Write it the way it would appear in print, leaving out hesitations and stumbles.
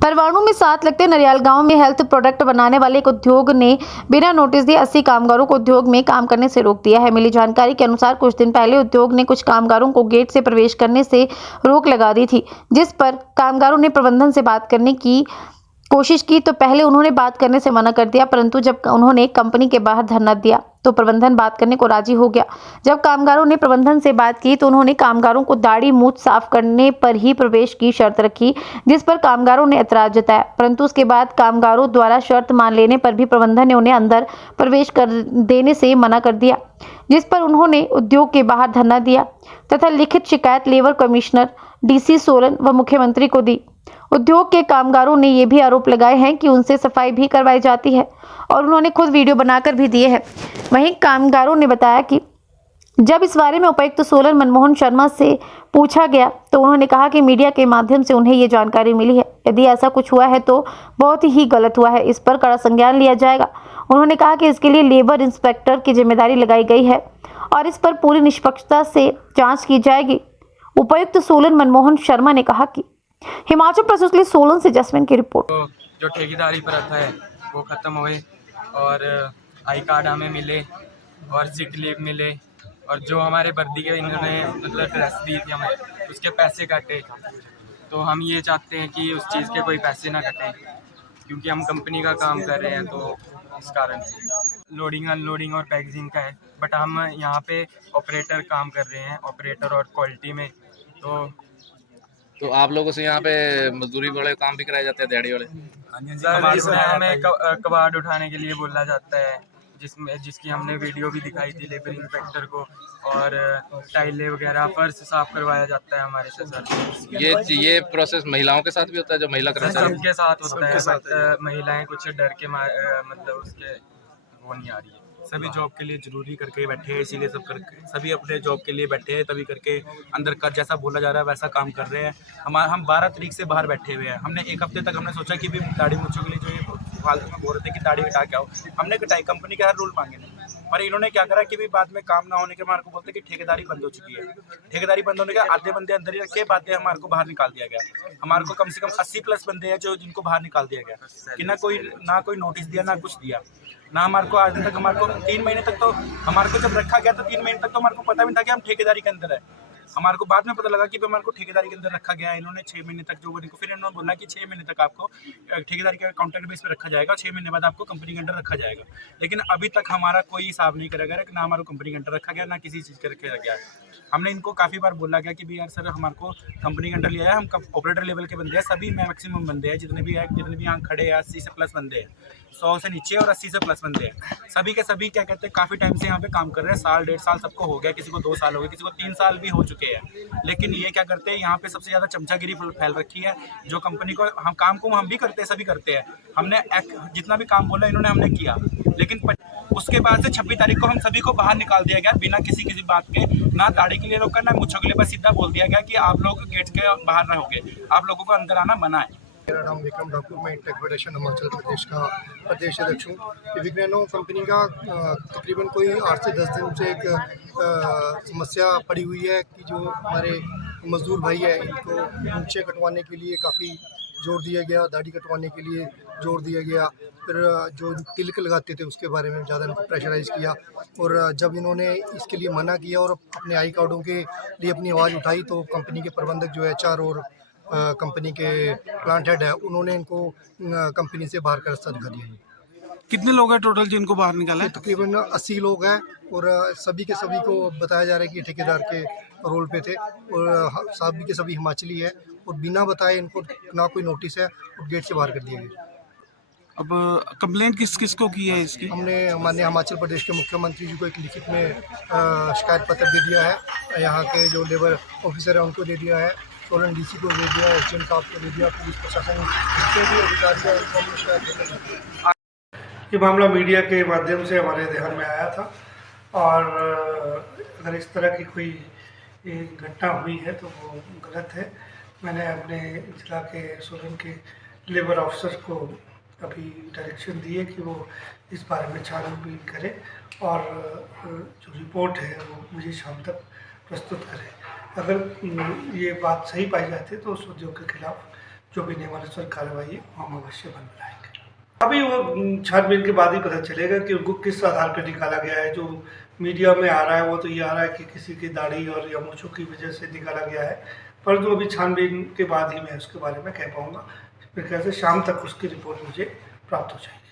परवाणु में साथ लगते नरियाल गांव में हेल्थ प्रोडक्ट बनाने वाले एक उद्योग ने बिना नोटिस दिए 80 कामगारों को उद्योग में काम करने से रोक दिया है। मिली जानकारी के अनुसार कुछ दिन पहले उद्योग ने कुछ कामगारों को गेट से प्रवेश करने से रोक लगा दी थी, जिस पर कामगारों ने प्रबंधन से बात करने की कोशिश की तो पहले उन्होंने बात करने से मना कर दिया, परंतु जब उन्होंने कंपनी के बाहर धरना दिया तो प्रबंधन बात करने को राजी हो गया। जब कामगारों ने प्रबंधन से बात की तो उन्होंने कामगारों को दाढ़ी मूंछ साफ करने पर ही प्रवेश की शर्त रखी, जिस पर कामगारों ने ऐतराज जताया, परंतु उसके बाद कामगारों द्वारा शर्त मान लेने पर भी प्रबंधन ने उन्हें अंदर प्रवेश कर देने से मना कर दिया, जिस पर उन्होंने उद्योग के बाहर धरना दिया तथा लिखित शिकायत लेबर कमिश्नर डीसी सोलन व मुख्यमंत्री को दी। उद्योग के कामगारों ने ये भी आरोप लगाए हैं कि उनसे सफाई भी करवाई जाती है और उन्होंने खुद वीडियो बनाकर भी दिए हैं। वहीं कामगारों ने बताया कि जब इस बारे में उपायुक्त सोलन मनमोहन शर्मा से पूछा गया तो उन्होंने कहा कि मीडिया के माध्यम से उन्हें ये जानकारी मिली है। यदि ऐसा कुछ हुआ है तो बहुत ही गलत हुआ है, इस पर कड़ा संज्ञान लिया जाएगा। उन्होंने कहा कि इसके लिए लेबर इंस्पेक्टर की जिम्मेदारी लगाई गई है और इस पर पूरी निष्पक्षता से जाँच की जाएगी। उपायुक्त सोलन मनमोहन शर्मा ने कहा कि हिमाचल प्रदेश के लिए सोलन से जसमिन की रिपोर्ट। तो जो ठेकेदारी प्रथा है वो ख़त्म हुए और आई कार्ड हमें मिले और सिक लीव मिले और जो हमारे वर्दी के इन्होंने मतलब ड्रेस दी थी हमें उसके पैसे काटे। तो हम ये चाहते हैं कि उस चीज़ के कोई पैसे ना कटें, क्योंकि हम कंपनी का काम कर रहे हैं, तो इस कारण से लोडिंग अनलोडिंग और पैकेजिंग का है। बट हम यहाँ पे ऑपरेटर काम कर रहे हैं, ऑपरेटर और क्वालिटी में। तो आप लोगों से यहाँ पे मजदूरी वाले काम भी कराए जाते हैं, दिहाड़ी वाले? सर इसमें हमें कबाड़ उठाने के लिए बोला जाता है, जिसकी हमने वीडियो भी दिखाई थी लेबर इंस्पेक्टर को, और टाइलें वगैरह फर्श साफ करवाया जाता है हमारे से। सर ये प्रोसेस महिलाओं के साथ भी होता है, जो महिला कर्मचारी? सबके साथ होता है, बट महिलाएं कुछ डर के मतलब उसके वो नहीं आ रही है। सभी जॉब के लिए जरूरी करके बैठे हैं, इसीलिए सभी अपने जॉब के लिए बैठे हैं, तभी करके अंदर का जैसा बोला जा रहा है वैसा काम कर रहे हैं। हम 12 तारीख से बाहर बैठे हुए हैं। हमने एक हफ्ते तक हमने सोचा कि भी दाढ़ी मूंछों के लिए जो ये फालतू में बोल रहे थे कि दाढ़ी कटा के आओ, हमने कटाई, कंपनी के हर रूल मांगे नहीं। पर इन्होंने क्या करा कि भी बाद में काम ना होने के हमारे को बोलते कि ठेकेदारी बंद हो चुकी है। ठेकेदारी बंद होने के आधे बंदे अंदर ही रखे, बातें हमारे को बाहर निकाल दिया गया। हमारे को कम से कम 80+ बंदे हैं जो जिनको बाहर निकाल दिया गया कि ना कोई नोटिस दिया, ना कुछ दिया, ना हमारे को आज तक। हमारे को 3 महीने तक तो हमारे को जब रखा गया तो 3 महीने तक तो हमारे को पता भी नहीं था कि हम ठेकेदारी के अंदर है। हमारे को बाद में पता लगा कि हमारे को ठेकेदारी के अंदर रखा गया है। इन्होंने 6 महीने तक जो फिर इन्होंने बोला कि 6 महीने तक आपको ठेकेदारी के कॉन्ट्रैक्ट बेस पे रखा जाएगा, 6 महीने बाद आपको कंपनी के अंडर रखा जाएगा। लेकिन अभी तक हमारा कोई हिसाब नहीं करा गया, ना हमारे कंपनी के अंडर रखा गया, ना किसी चीज़ के रखा गया है। हमने इनको काफ़ी बार बोला गया कि भी यार सर हमारे को कंपनी के अंडर लिया है, हम ऑपरेटर लेवल के बंदे हैं, सभी मैक्सिमम बंदे हैं जितने भी यहाँ खड़े हैं, 80 से प्लस बंदे हैं, 100 से नीचे और 80 से प्लस बंदे हैं। सभी के सभी क्या कहते हैं काफ़ी टाइम से यहाँ पे काम कर रहे हैं, साल 1.5 साल सबको हो गया, किसी को 2 साल हो गए, किसी को 3 साल भी हो चुके हैं। लेकिन ये क्या करते हैं, यहाँ पे सबसे ज़्यादा चमचागिरी फैल रखी है। जो कंपनी को हम काम को हम भी करते हैं, सभी करते हैं, हमने जितना भी काम बोला इन्होंने हमने किया, लेकिन उसके बाद से 26 तारीख को हम सभी को बाहर निकाल दिया गया बिना किसी बात के। ना दाढ़ी के लिए रोका, ना मूंछों के लिए, बस सीधा बोल दिया गया कि आप लोग गेट के बाहर रहोगे, आप लोगों को अंदर आना मना है। मेरा नाम विक्रम ठाकुर, मैं इंटेक फेडरेशन हिमाचल प्रदेश का प्रदेश अध्यक्ष हूँ। विग्रेनो कंपनी का तकरीबन कोई 8 से 10 दिन से एक समस्या पड़ी हुई है कि जो हमारे मजदूर भाई है इनको मूंछें कटवाने के लिए काफ़ी जोर दिया गया, दाढ़ी कटवाने के लिए जोर दिया गया, फिर जो तिलक लगाते थे उसके बारे में ज़्यादा इनको प्रेशराइज़ किया। और जब इन्होंने इसके लिए मना किया और अपने आई कार्डों के लिए अपनी आवाज़ उठाई तो कंपनी के प्रबंधक जो HR और कंपनी के प्लांट हेड है उन्होंने इनको कंपनी से बाहर का रास्ता दिखा दिया। कितने लोग हैं टोटल जिनको बाहर निकाला है? तकरीबन 80 लोग हैं और सभी के सभी को बताया जा रहा है कि ठेकेदार के रोल पे थे और सभी के सभी हिमाचली है और बिना बताए इनको ना कोई नोटिस है और गेट से बाहर कर दिया गया। अब कंप्लेंट किस को की है इसकी? हमने माननीय हिमाचल प्रदेश के मुख्यमंत्री जी को एक लिखित में शिकायत पत्र दे दिया है, यहाँ के जो लेबर ऑफिसर है उनको दे दिया है, सोलन DC को दे दिया, SDM साहब को दे दिया, पुलिस प्रशासन जितने भी अधिकारी हैं उनको हमने शिकायत दे दी। ये मामला मीडिया के माध्यम से हमारे ध्यान में आया था और अगर इस तरह की कोई घटना हुई है तो वो गलत है। मैंने अपने जिला के सोलन के लेबर ऑफिसर को अभी डायरेक्शन दी है कि वो इस बारे में छानबीन करे और जो रिपोर्ट है वो मुझे शाम तक प्रस्तुत करें। अगर ये बात सही पाई जाती है तो उस उद्योग के खिलाफ जो भी नियमानुसार कार्रवाई है वो हम अवश्य बन बनाएंगे। अभी वो छानबीन के बाद ही पता चलेगा कि उनको किस आधार पर निकाला गया है। जो मीडिया में आ रहा है वो तो ये आ रहा है कि किसी की दाढ़ी और या मूंछों की वजह से निकाला गया है, परंतु अभी छानबीन के बाद ही मैं उसके बारे में कह पाऊँगा। मेरे ख्याल से शाम तक उसकी रिपोर्ट मुझे प्राप्त हो जाएगी।